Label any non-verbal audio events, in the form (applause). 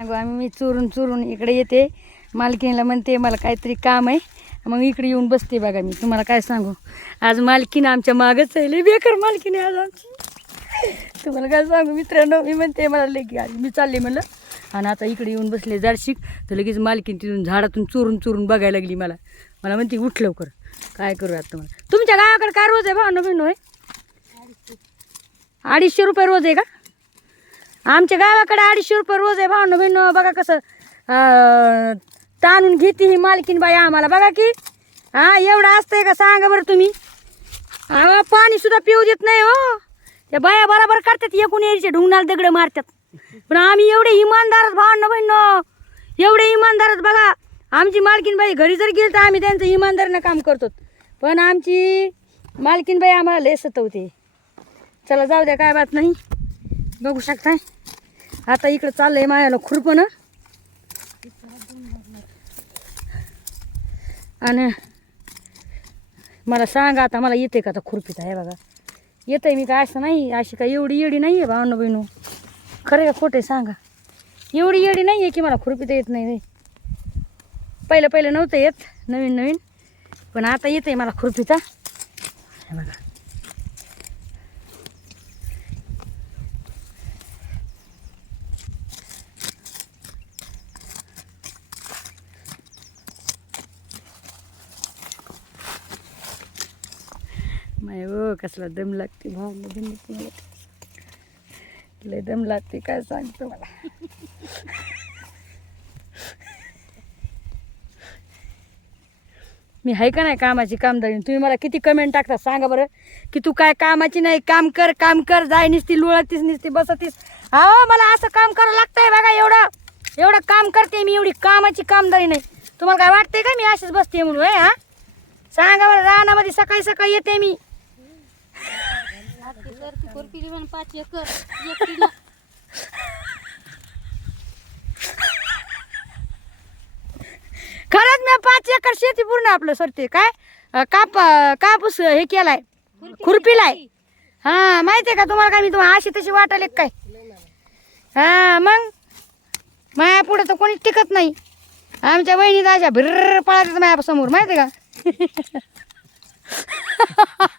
अगं आम्ही मी चोरून चोरून इकडे येते. मालकीणीला म्हणते मला काहीतरी काम आहे. मग इकडे येऊन बसते बघा मी. तुम्हाला काय सांगू? आज मालकीन आमच्या मागच आहे. लई बेकार मालकीन आज आमची. तुम्हाला काय सांगू मित्रांनो? मी म्हणते मला लगे आज. मी चालले म्हणलं. आणि आता इकडे येऊन बसले जाडशीक. तर लगेच मालकीन तिथून झाडातून चोरून चोरून बघायला लागली मला. मला म्हणते उठ लवकर. काय करू आता तुम्हाला? तुमच्या गावाकडे काय रोज आहे भावना बहिणू आहे अडीचशे रुपये रोज आहे का? आमच्या गावाकडे अडीचशे रुपये रोज आहे भावनं बहिण बघा कसं ताणून घेते ही मालकीन बाई आम्हाला. बघा की हा एवढं असतंय का सांगा बरं तुम्ही. अहो पाणी सुद्धा पिऊ देत नाही हो. त्या बाया बराबर करतात एकूण यायचे ढुंगणाला दगडं मारतात. पण आम्ही एवढे इमानदारच भावनं बहिण एवढे इमानदारच बघा. आमची मालकीन बाई घरी जर गेली तर आम्ही त्यांचं इमानदारीनं काम करतो. पण आमची मालकीन बाई आम्हाला लय सतवते. चला जाऊ द्या काय बात नाही. बघू शकताय. आता इकडं चाललंय मायाला खुरपण. आणि मला सांगा आता मला येते का आता खुरपीत? आहे बघा. येतंय मी काय असं नाही अशी काय एवढी येडी नाही आहे भावनं बहिणू. खरं का खोटे सांगा. एवढी येडी नाही आहे की मला खुरपीत येत नाही रे. पहिलं पहिलं नव्हतं येत नवीन नवीन. पण आता येते मला खुरपीचा हे बघा. माय हो कसला दम लागते भाऊ दम तुम्हाला लय दम लागते काय सांगतो मला. मी आहे का नाही कामाची कामदारी? तुम्ही मला किती कमेंट टाकता सांगा बरं. की तू काय कामाची नाही काम कर काम कर जाय निसती लुळतीस निसती बसतीस. हा मला असं काम करावं लागतंय बघा एवढं. एवढं काम करते मी एवढी कामाची कामदारी नाही. तुम्हाला काय वाटतंय का मी अशीच बसते म्हणून हा? सांगा बरं रानामध्ये सकाळी सकाळी येते मी. पाच एकर एकटीला खरंच मी पाच एकर शेती पूर्ण आपलं सरते. काय? अं, काप कापूस हे केलाय. खुरपीलाय हा माहितीये का तुम्हाला काय? मी तुम्हाला अशी तशी वाटायला काय? हा मग? माया पुढे तर कोणी टिकत नाही. आमच्या बहिणी अशा भिर्र पळायचं माया समोर माहिती का? (laughs)